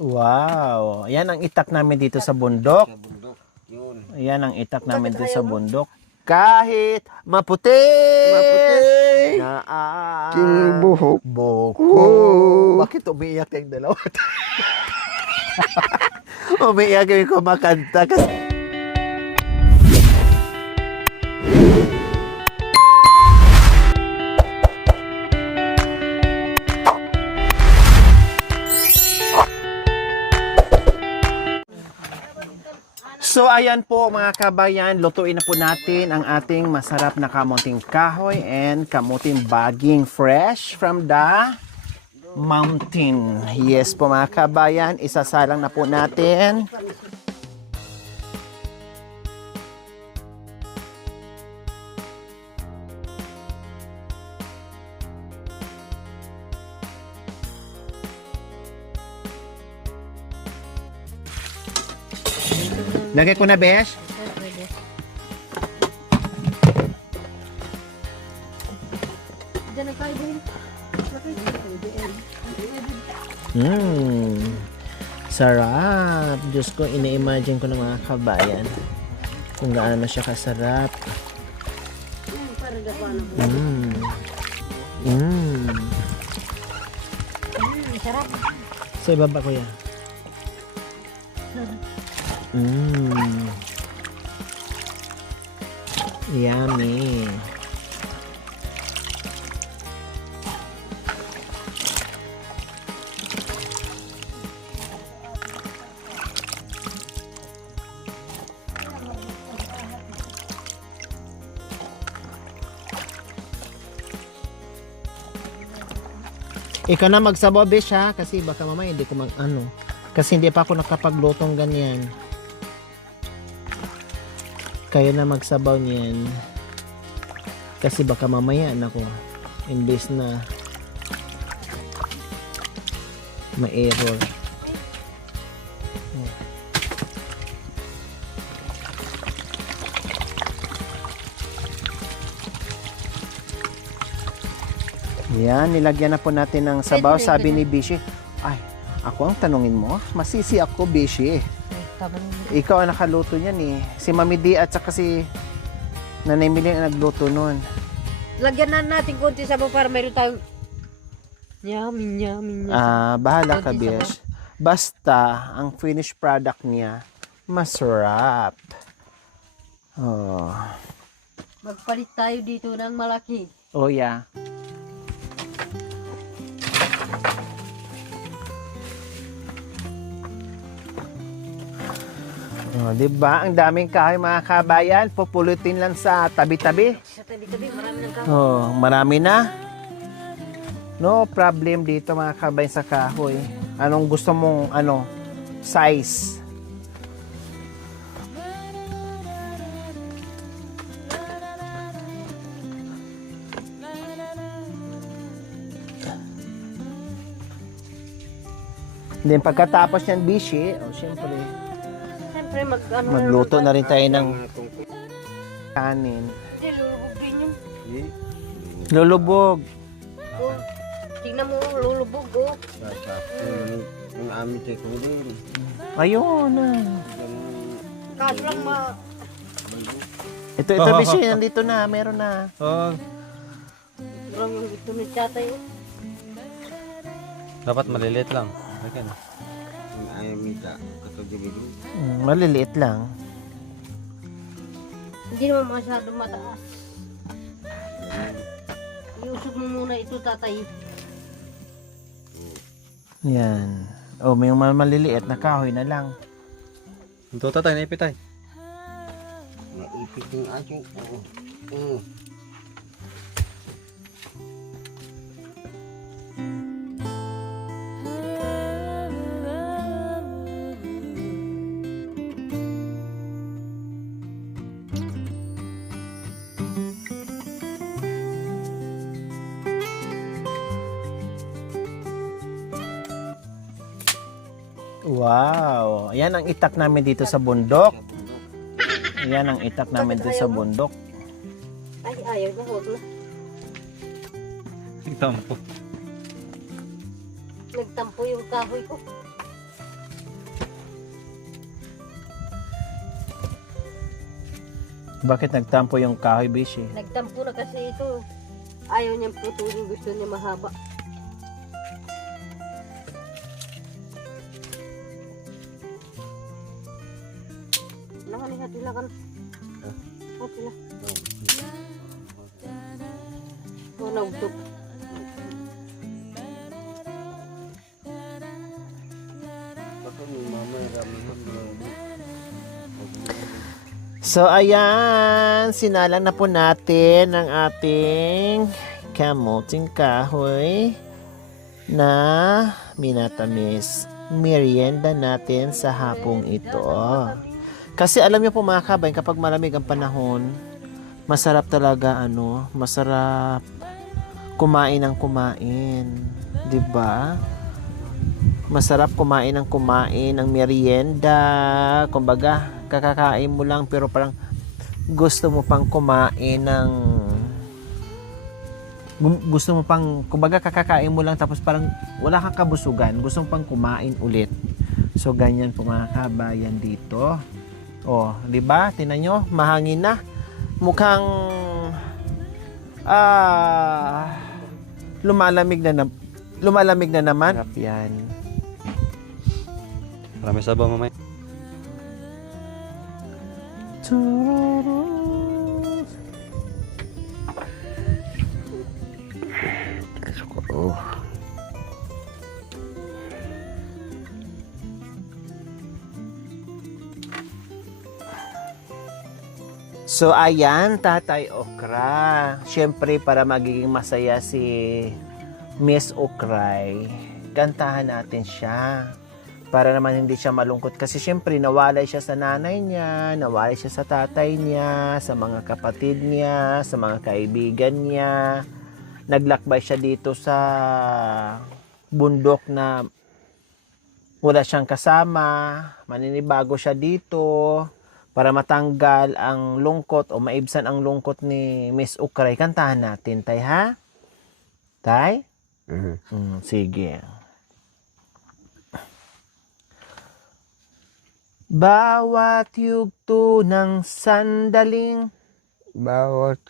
Wow. Yan ang itak namin dito sa bundok. Sa bundok. Yun. Yan ang itak namin dito sa bundok. Kahit maputi. Na King buhok. Boko. Bakit umiiyak yung dalawa? Umiiyak yung kumakanta kasi. So ayan po mga kabayan, lutuin na po natin ang ating masarap na kamuting kahoy and kamuting baging fresh from the mountain. Yes po mga kabayan, isasalang na po natin. Lagay ko na, Besh. Sarap. Diyos ko, ina-imagine ko ng mga kabayan kung gaano siya kasarap. Sarap. Sa ibaba ko yan. Yummy. Ikaw na magsabaw, Besh, ha? Kasi baka mamaya hindi ko kasi hindi pa ako nakapaglutong ganyan. Kayo na magsabaw niyan. Kasi baka mamaya nako, imbes na ma-error. Yan, nilagyan na po natin ng sabaw. Sabi ni Bishi, ay, ako ang tanungin mo, masisi ako, Bishi. Ikaw ang nakaluto niyan eh. Si Mami D at saka si Nanay Mili ang nagluto nun. Lagyan na natin konti sabaw para mayroon tayong yummy. Bahala ka, Bish. Basta, ang finished product niya, masarap. Oh. Magpalit tayo dito ng malaki. Oh, yeah. Oh, diba? Ang daming kahoy mga kabayan. Pupulutin lang sa tabi-tabi. Sa tabi-tabi, marami ng kahoy. Oh, marami na. No problem dito mga kabayan sa kahoy. Anong gusto mong size? Then pagkatapos yan, Bishi, syempre, Siyempre, magluto na rin tayo ng kanin. Hindi, lulubog din yun. Lulubog. Oh, tingnan mo, lulubog, oh. Yung amin tayo ko din. Ayun na. Kaso lang Ito, Bishi, nandito na. Meron na. Lang yung ito ni tatay, oh. Dapat maliliit lang. Okay na. Yung ayaw mita. Katugibig. Maliliit lang. Hindi naman masyadong mataas. Iusog mo muna ito, tatay. Yan. Oh, may maliliit na kahoy na lang. Ito tatay, naipit tayo. Naipit yung aso. Wow. Yan ang itak namin dito sa bundok. Yan ang itak namin dito sa bundok. Ay, ayaw na, huwag na. Tampo. Nagtampo yung kahoy ko. Bakit nagtampo yung kahoy, Bishi? Nagtampo na kasi ito. Ayaw niyang putulin, gusto niya mahaba. Hati lang kan. Hati lang. Oh, nausok. Baka may mamay kami So ayan, sinalang na po natin ang ating kamuting kahoy na minatamis merienda natin sa hapong ito. Kasi alam niyo po mga kabayan, kapag malamig ang panahon, masarap talaga masarap kumain ng kumain, 'di ba? Masarap kumain ng kumain ng merienda. Kumbaga, kakakain mo lang pero parang gusto mo pang kumain ng kumbaga kakakain mo lang tapos parang wala kang kabusugan, gusto mo pang kumain ulit. So ganyan po mga kabayan dito. Oh, 'di ba? Tingnan nyo, mahangin na. Mukhang lumalamig na naman. Yan. Marami sabaw mamay. Oh. So ayan, Tatay Okra. Siyempre para magiging masaya si Miss Okray, kantahan natin siya. Para naman hindi siya malungkot kasi siyempre nawalay siya sa nanay niya, nawalay siya sa tatay niya, sa mga kapatid niya, sa mga kaibigan niya. Naglakbay siya dito sa bundok na wala siyang kasama. Maninibago siya dito para matanggal ang lungkot o maibsan ang lungkot ni Miss Ukray. Kantahan natin, Tay, ha? Tay? Sige. Bawat yugto ng sandaling Bawat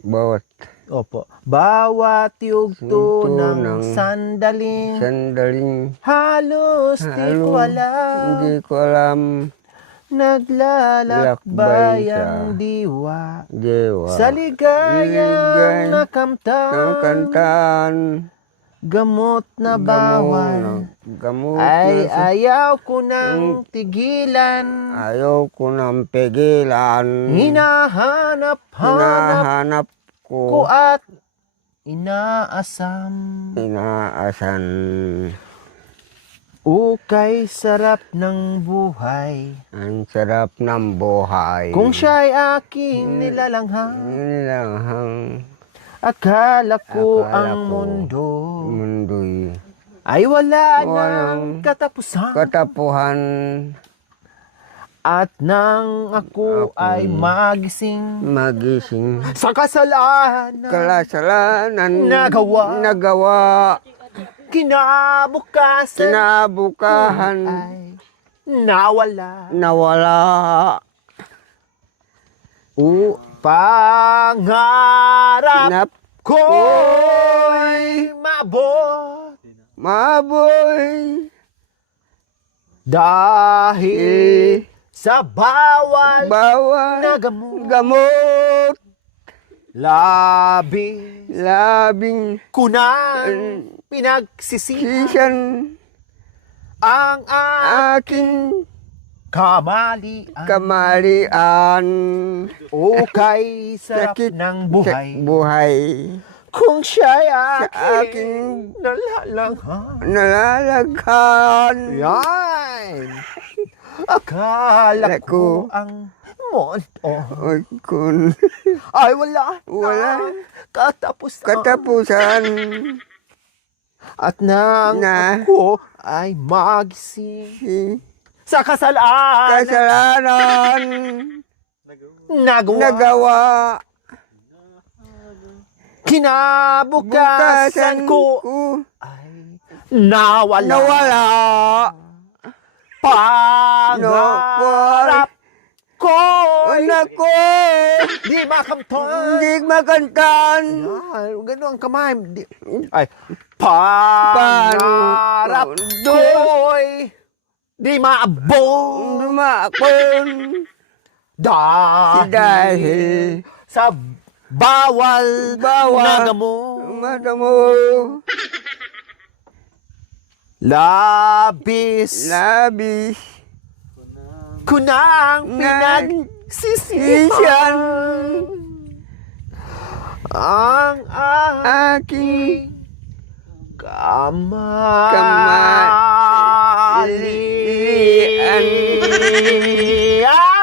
bawat Opo. Bawat yugto Yugto ng ng sandaling sandaling halos di ko alam hindi ko alam naglalakbay Lakbay ang sa diwa dewa. sa ligayang Ligay ng nakamtan kantaan gamot na bawal gamot ay na sa ayaw ko nang tigilan ayaw ko nang pigilan. hinahanap Hinahanap ko ko at inaasam. inaasan. Ukay sarap ng buhay. Ang sarap ng buhay. Kung siya'y aking nilalanghang, Nilanghang akala ko Akala ang ko mundo mundo'y ay wala ng walang katapusan. katapuhan. At nang ako ay magising Magising sa kasalanan, kasalanan Nagawa. kinabukasan kinabukahan ay nawala. nawala. Pangarap Nap ko'y maabot maboy dahil sa bawal bawal na gamot. gamot. Labing Labing pinagsisihan sisan ang aking kamalian. kamalian. Ukay sarap Sakit ng buhay. buhay. Kung siya'y Sa aking aking nalalanghan. nalalaghan. Yan! Akala ko Ako. ang mundo Oy, kun ay wala Wala. ng katapusan. katapusan. At nang Na. ako ay magising sa kasalanan Kasalanan nagawa, nagawa. kinabukasan ko ay nawala. nawala. Pangarap ako'y Anak ko, di makamtan. hindi makantan. Yan, gano'n ang kamay. Ay, pangarap ko'y di maabot. Dumakon dahil sa bawal na gamot. mata mo. Labis Labis ko nang Sisiyan pinagsisihan ang aking kamalian. yan.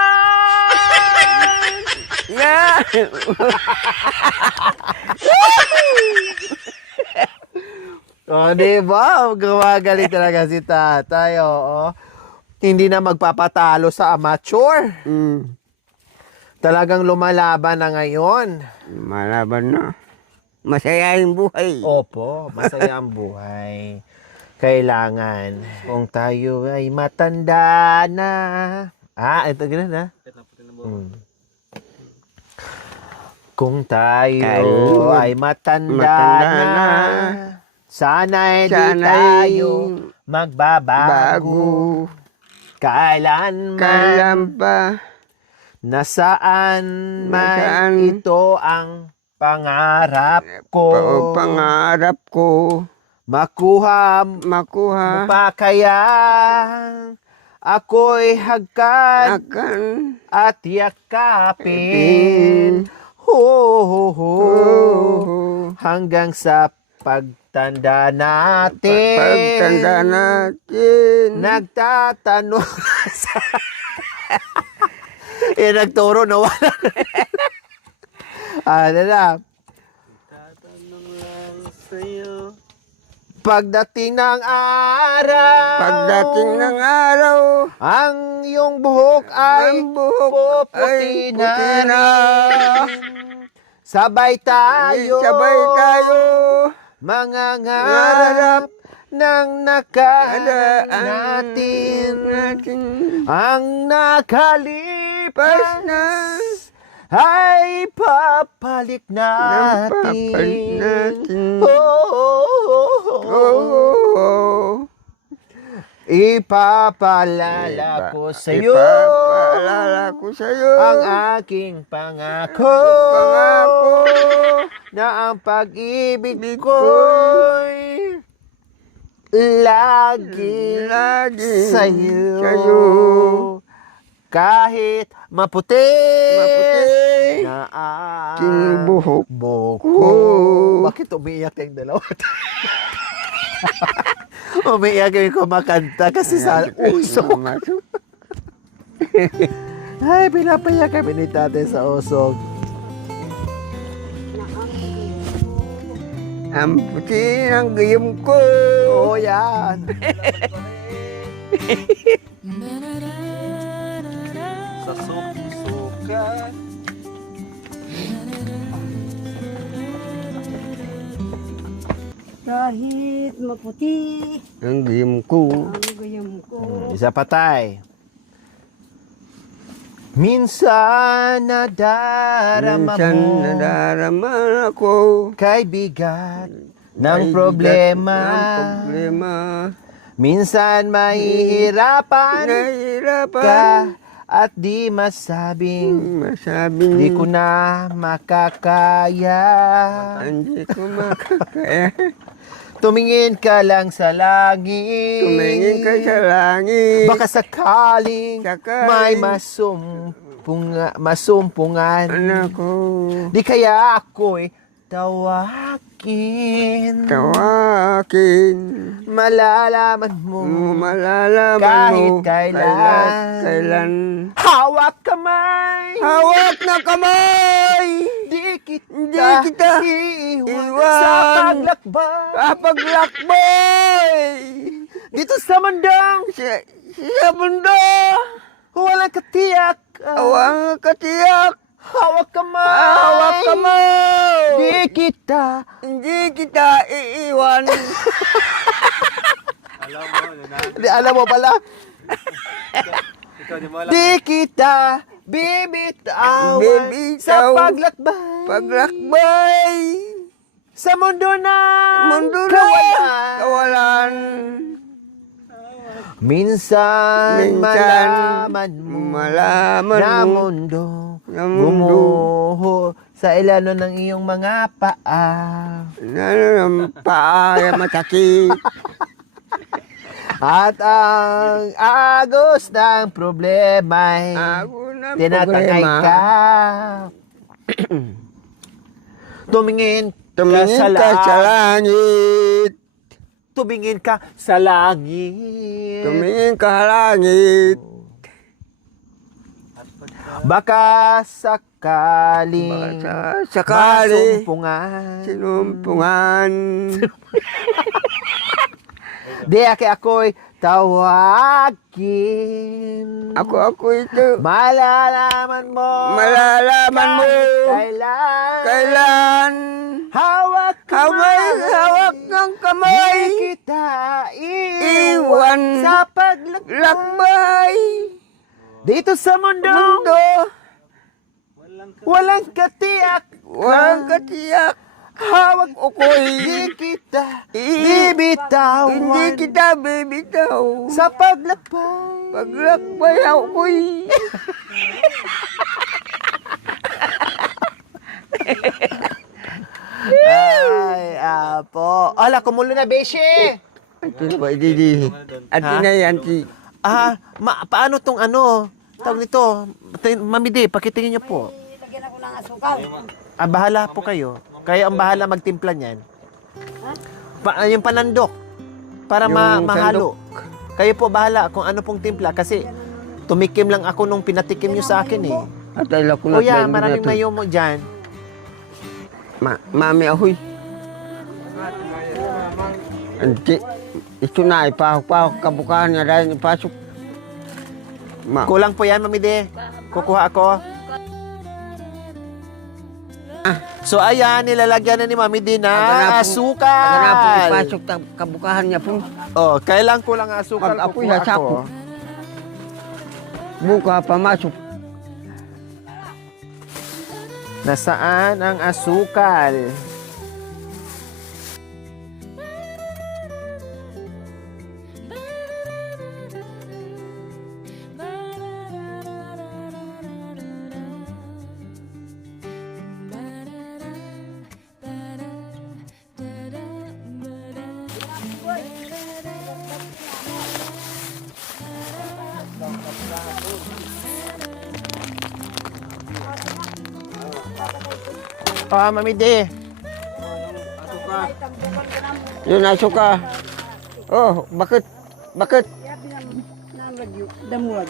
O, diba? Gumagaling talaga si tatay, oo. Hindi na magpapatalo sa amateur. Talagang lumalaban na ngayon. Malaban na. Masaya yung buhay. Opo, masaya ang buhay. Kailangan. Kung tayo ay matanda na. Ito ganun ha. Kung tayo ay matanda na. Sana'y di tayo magbabago. Kailan pa nasaan man ito ang pangarap ko. Pangarap ko Makuha makuha pa kaya ako'y hagkan akan at yakapin. Hanggang sa pagtanda natin. pagtanda natin. Nagtatanong sa... nagturo na wala. Ano na? Tatanong lang sa'yo. Pagdating ng araw. Pagdating ng araw, Ang iyong buhok ay ang buhok puputi ay na puti na. rin. Sabay tayo. Sabay tayo. Mga ngarap ng nakaraan natin. Ang nakalipas na ay papalik natin. Napapalik natin. Ipapaalala ko sa'yo Ipapaalala ko sa'yo ang aking pangako, na ang pag-ibig ko'y lagi sa'yo. Kahit maputi na aking buhok ko. Bakit umiiyak yung dalawa? Umiiyak yung kumakanta kasi sa usok. Ay, pinapayak kami ni tatay sa usok. Ang puti ng gayam ko. Oo, yan. Sa sukat. Kahit maputi Ang gayam ko. ang gayam ko. Isa pa tay. Minsan nadarama Minsan mo nadarama ako kay bigat ng problema. Minsan mahihirapan Nahihirapan ka at di masabing di ko na makakaya. Hindi ko makakaya. Tumingin ka lang sa langit. Tumingin ka sa langit. Baka sakaling may masumpungan. Anak ko. Di kaya ako'y tawagin. Malalaman mo Malalaman kahit mo. kailan. Hawak kamay. Hawak na kamay. Di Di kita iiwan iwan. sa paglakbay. Paglakbay. Dito sa mandang Sa mundo. walang katiyak. Awang katiyak. Hawak kamay. Hawak kamay. Hindi kita iiwan. Alam mo, yun na. Di alam mo pala. Ikaw, di mo alam. Di kita bibitawan sa Bibitaw. paglakbay. Paglakbay. Sa mundo na Mundo na kawalan. Minsan malaman mo malaman na mo mundo na mundo. gumuho sa ilano ng iyong mga paa. Ng paa masakit. At ang agos ng problema'y Ako na tinatangay problema. ka. Tumingin Tumingin ka ka sa sa langit. Tumingin ka sa langit. Tumingin ka sa langit. Baka sakaling Sakali. masumpungan. Sinumpungan. Di ako'y tawagin. Ako ito. Malalaman mo. Malalaman mo. Kailan. Kailan. Hawak Hawak ng kamay. Di kita Iwan. sa paglakbay. Lakbay. Dito sa mundo. Walang katiyak. Walang katiyak. Hawak Ako'y di kita Hindi bibitawan kita bibitaw. sa paglakbay. Paglakbay ako'y Ay, apo. Ala, kumulo na, Beshi. Ito na ba, Didi? Ati na yan, ti. Paano tong ano? Tawag nito. Mamidi, pakitingin niyo po. Lagyan ako ng asukal. Bahala po kayo. Kayo ang bahala magtimpla niyan. Yung panandok. Para Yung mahalo. Kayo po bahala kung ano pong timpla. Kasi tumikim lang ako nung pinatikim niyo sa akin eh. At ay lako na. Kuya, maraming mayo mo dyan. Mami ahoy. Anti, ito na, ipahok kabukahan niya dahil ipasok. Kulang po yan, Mamide. Kukuha ako. So ayan, nilalagyan na ni Mami Di na Ganapong asukal. ipasok kabukahan niya po. Oh, kailan ko lang asukal Mag-apoy kukuha na sako. ako. Buka pamasok. Nasaan ang asukal? Mami Di. Yun, asuka. Oh, bakit? Bakit? Damulag.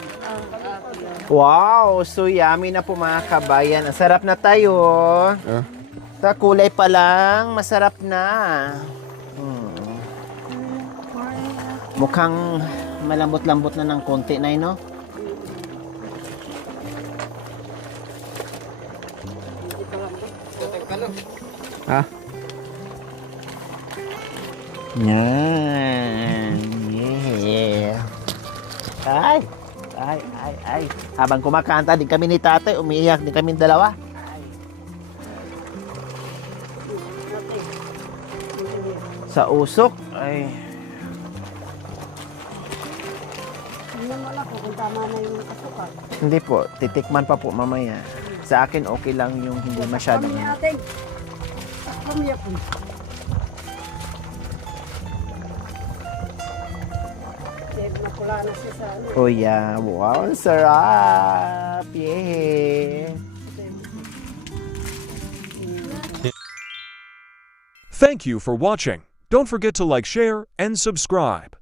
Wow, so yummy na po mga kabayan. Ang sarap na tayo. Sa kulay pa lang, masarap na. Mukhang malambot-lambot na ng konti na no? Ha? Yan. Yeah. Ay. Habang kumakanta din kami ni tatay, umiiyak din kami dalawa. Sa usok, ay. Naman ako kung tama na yung asukal. Hindi po, titikman pa po mamaya. Sa akin, okay lang yung hindi masyadong. Kami natin. Kami ako. Nakula na siya sa ano. Oh yeah, wow, ang sarap. Yeah. Thank you for watching. Don't forget to like, share, and subscribe.